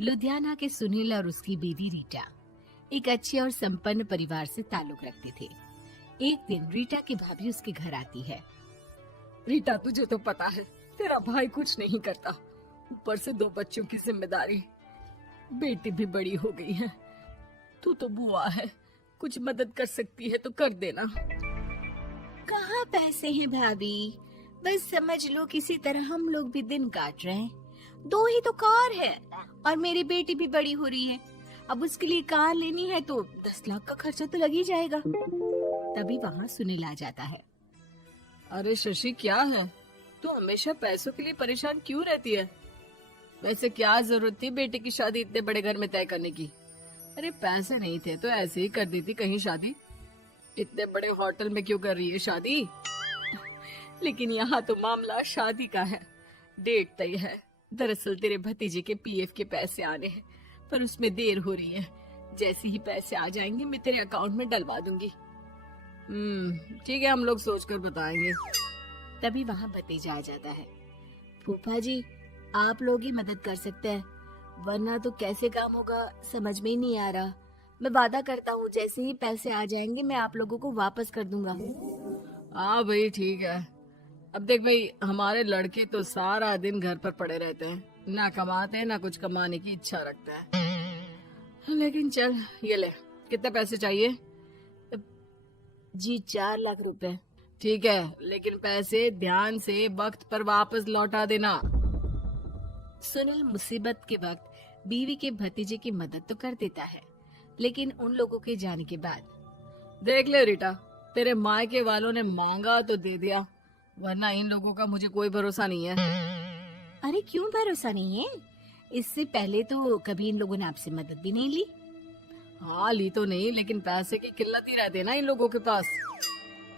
लुधियाना के सुनील और उसकी बीवी रीटा एक अच्छे और संपन्न परिवार से ताल्लुक रखते थे। एक दिन रीटा की भाभी उसके घर आती है। रीटा, तुझे तो पता है तेरा भाई कुछ नहीं करता, ऊपर से 2 बच्चों की जिम्मेदारी, बेटी भी बड़ी हो गई है। तू तो बुआ है, कुछ मदद कर सकती है तो कर देना। कहाँ पैसे हैं भाभी, बस समझ लो किसी तरह हम लोग भी दिन काट रहे हैं। 2 ही तो कार है और मेरी बेटी भी बड़ी हो रही है। अब उसके लिए कार लेनी है तो 10 लाख का खर्चा तो लग ही जाएगा। तभी वहाँ सुनील आ जाता है। अरे शशि, क्या है, तू हमेशा पैसों के लिए परेशान क्यों रहती है? वैसे क्या जरूरत थी बेटी की शादी इतने बड़े घर में तय करने की? अरे पैसे नहीं थे तो ऐसे ही कर देती कहीं शादी। इतने बड़े होटल में क्यों कर रही है शादी? लेकिन यहाँ तो मामला शादी का है, डेट तय है। दरअसल तेरे भतीजे के पीएफ के पैसे आने हैं, पर उसमें देर हो रही है। जैसे ही पैसे आ जाएंगे मैं तेरे अकाउंट में डलवा दूंगी। ठीक है, हम लोग सोचकर बताएंगे। तभी वहाँ भतीजा आ जाता है। फूफा जी, आप लोग ही मदद कर सकते हैं, वरना तो कैसे काम होगा समझ में ही नहीं आ रहा। मैं वादा करता हूँ जैसे ही पैसे आ जाएंगे मैं आप लोगों को वापस कर दूंगा। हाँ भाई, ठीक है। अब देख भाई, हमारे लड़के तो सारा दिन घर पर पड़े रहते हैं, ना कमाते हैं ना कुछ कमाने की इच्छा रखते हैं। लेकिन चल, ये ले, कितने पैसे चाहिए? जी 4 लाख रुपए। ठीक है, लेकिन पैसे ध्यान से वक्त पर वापस लौटा देना। सुनील मुसीबत के वक्त बीवी के भतीजे की मदद तो कर देता है, लेकिन उन लोगों के जाने के बाद देख ले रीटा, तेरे मायके वालों ने मांगा तो दे दिया, वरना इन लोगों का मुझे कोई भरोसा नहीं है। अरे क्यों भरोसा नहीं है? इससे पहले तो कभी इन लोगों ने आपसे मदद भी नहीं ली। हाँ, ली तो नहीं, लेकिन पैसे की किल्लत ही रहती है ना इन लोगों के पास।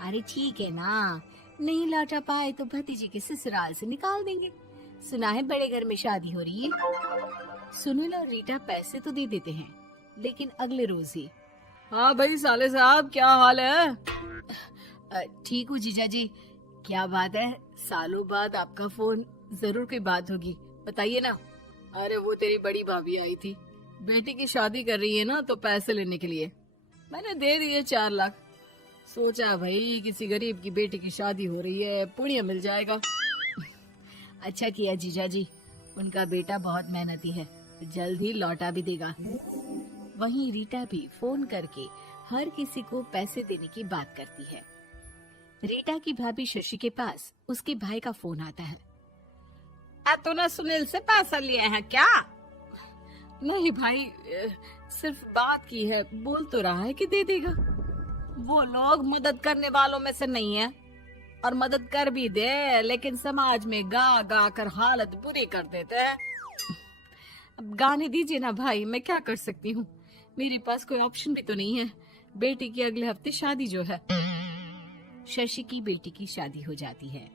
अरे ठीक है ना, नहीं लौटा पाए तो भतीजे के ससुराल से निकाल देंगे। सुना है बड़े घर में शादी हो रही है। सुनील और रीटा पैसे तो दे देते हैं, लेकिन अगले रोज ही। हाँ भाई साले साहब, क्या हाल है? ठीक हूँ जीजा जी। क्या बात है, सालों बाद आपका फोन, जरूर कोई बात होगी, बताइए ना। अरे वो तेरी बड़ी भाभी आई थी, बेटी की शादी कर रही है ना, तो पैसे लेने के लिए मैंने दे दिए 4 लाख। सोचा भाई किसी गरीब की बेटी की शादी हो रही है, पुण्य मिल जाएगा। अच्छा किया जीजा जी, उनका बेटा बहुत मेहनती है, जल्द ही लौटा भी देगा। वहीं रीटा भी फोन करके हर किसी को पैसे देने की बात करती है। रीटा की भाभी शशि के पास उसके भाई का फोन आता है। तूने सुनील से पैसा लिया है क्या? नहीं भाई, सिर्फ बात की है, बोल तो रहा है कि दे देगा। वो लोग मदद करने वालों में से नहीं है, और मदद कर भी दे लेकिन समाज में गा गा कर हालत बुरी कर देते हैं। अब गाने दीजिए ना भाई, मैं क्या कर सकती हूँ, मेरे पास कोई ऑप्शन भी तो नहीं है। बेटी की अगले हफ्ते शादी जो है। शशि की बेटी की शादी हो जाती है,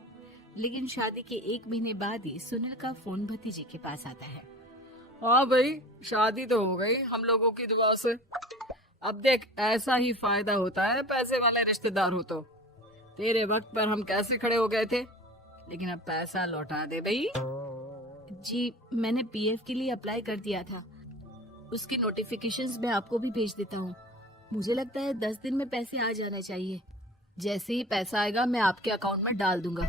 लेकिन शादी के 1 महीने बाद ही सुनील का फोन भतीजे के पास आता है। हाँ भाई, शादी तो हो गई हम लोगों की दुआ से। अब देख, ऐसा ही फायदा होता है पैसे वाले रिश्तेदार हो तो। तेरे वक्त पर हम कैसे खड़े हो गए थे, लेकिन अब पैसा लौटा दे भाई। जी, मैंने पीएफ के लिए अप्लाई कर दिया था, उसकी नोटिफिकेशंस मैं आपको भी भेज देता हूँ। मुझे लगता है 10 दिन में पैसे आ जाना चाहिए। जैसे ही पैसा आएगा मैं आपके अकाउंट में डाल दूंगा।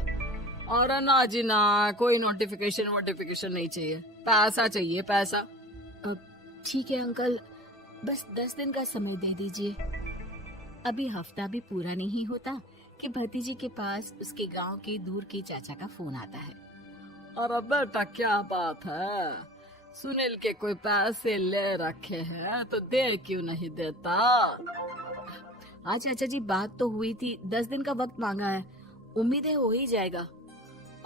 और ना जी ना, कोई नोटिफिकेशन नहीं चाहिए, पैसा चाहिए, पैसा। ठीक है अंकल, बस 10 दिन का समय दे दीजिए। अभी हफ्ता भी पूरा नहीं होता कि भतीजे के पास उसके गांव के दूर के चाचा का फोन आता है। अरे बेटा, क्या बात है, सुनील के कोई पैसे ले रखे हैं तो दे क्यों नहीं देता? हाँ चाचा जी, बात तो हुई थी, 10 दिन का वक्त मांगा है, उम्मीद है हो ही जाएगा।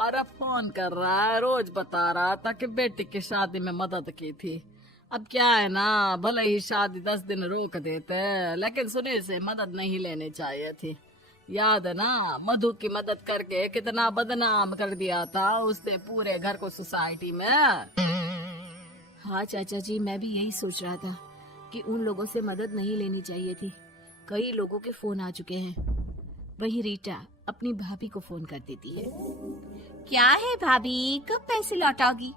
अरे फोन कर रहा है, रोज बता रहा था कि बेटी की शादी में मदद की थी। अब क्या है ना, भले ही शादी 10 दिन रोक देते, लेकिन सुनील से मदद नहीं लेनी चाहिए थी। याद है ना, मधु की मदद करके कितना बदनाम कर दिया था उसने पूरे घर को सोसाइटी में। हाँ चाचा जी, मैं भी यही सोच रहा था कि उन लोगों से मदद नहीं लेनी चाहिए थी। कई लोगों के फोन आ चुके हैं। वहीं रीटा अपनी भाभी को फोन कर देती है। क्या है भाभी, कब पैसे लौटाओगी?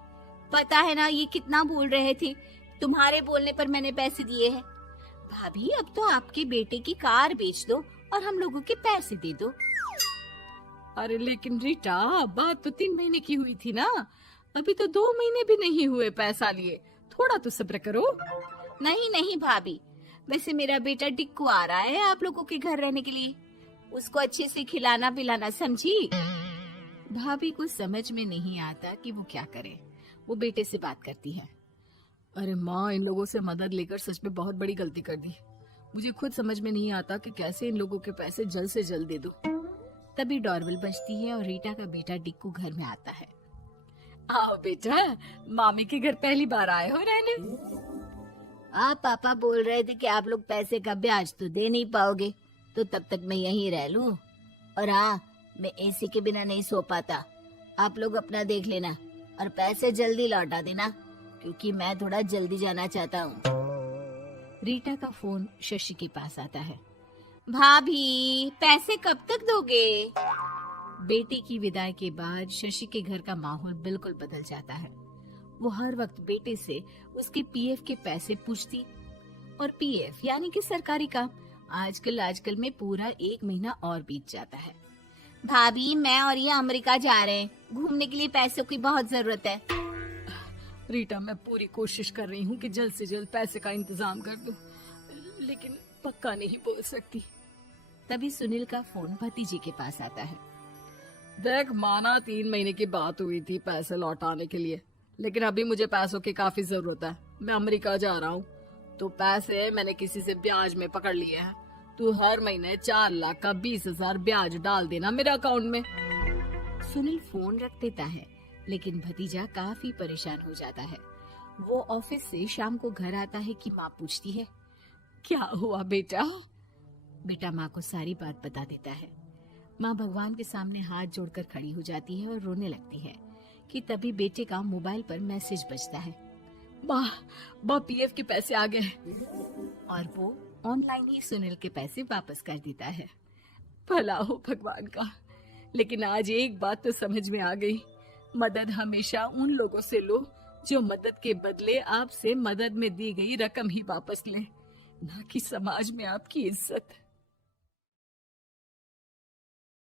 पता है ना ये कितना बोल रहे थे, तुम्हारे बोलने पर मैंने पैसे दिए हैं। भाभी अब तो आपके बेटे की कार बेच दो और हम लोगों के पैसे दे दो। अरे लेकिन रीटा, बात तो 3 महीने की हुई थी ना, अभी तो 2 महीने भी नहीं हुए पैसा लिए, थोड़ा तो सब्र करो। नहीं नहीं भाभी, वैसे मेरा बेटा टिक्कू आ रहा है आप लोगों के घर रहने के लिए, उसको अच्छे से खिलाना पिलाना, समझी? भाभी को समझ में नहीं आता कि वो क्या करे। वो बेटे से बात करती है। अरे माँ, इन लोगों से मदद लेकर सच में बहुत बड़ी गलती कर दी। मुझे खुद समझ में नहीं आता कि कैसे इन लोगों के पैसे जल्द से जल्द दे दूं। तभी डोरबेल बजती है और रीटा का बेटा टिक्कू घर में आता है। आओ बेटा, मामी के घर पहली बार आए हो रहने? आप पापा बोल रहे थे कि आप लोग पैसे का ब्याज तो दे नहीं पाओगे, तो तब तक मैं यहीं रह लूं। और हाँ, मैं एसी के बिना नहीं सो पाता। आप लोग अपना देख लेना और पैसे जल्दी लौटा देना, क्योंकि मैं थोड़ा जल्दी जाना चाहता हूँ। रीटा का फोन शशि के पास आता है। भाभी, पैसे कब तक दोगे? बेटी की विदाई के बाद शशि के घर का माहौल बिल्कुल बदल जाता है। वो हर वक्त बेटे से उसके पीएफ के पैसे पूछती, और पीएफ यानी कि सरकारी काम। आजकल में पूरा 1 महीना और बीत जाता है। भाभी, मैं और ये अमेरिका जा रहे हैं, घूमने के लिए पैसों की बहुत जरूरत है। रीटा, मैं पूरी कोशिश कर रही हूँ कि जल्द से जल्द पैसे का इंतजाम कर दूं, लेकिन पक्का नहीं बोल सकती। तभी सुनील का फोन भतीजे के पास आता है। देख माना 3 महीने की बात हुई थी पैसे लौटाने के लिए, लेकिन अभी मुझे पैसों की काफी जरूरत है। मैं अमेरिका जा रहा हूँ, तो पैसे मैंने किसी से ब्याज में पकड़ लिए हैं। तू हर महीने 4 लाख का 20,000 ब्याज डाल देना मेरे अकाउंट में। सुनील फोन रख देता है, लेकिन भतीजा काफी परेशान हो जाता है। वो ऑफिस से शाम को घर आता है कि माँ पूछती है, क्या हुआ बेटा? बेटा माँ को सारी बात बता देता है। माँ भगवान के सामने हाथ जोड़कर खड़ी हो जाती है और रोने लगती है कि तभी बेटे का मोबाइल पर मैसेज बजता है। माँ, पीएफ के पैसे आ गए। और वो ऑनलाइन ही सुनील के पैसे वापस कर देता है। भला हो भगवान का। लेकिन आज एक बात तो समझ में आ गई, मदद हमेशा उन लोगों से लो जो मदद के बदले आपसे मदद में दी गई रकम ही वापस लें, ना कि समाज में आपकी इज्जत।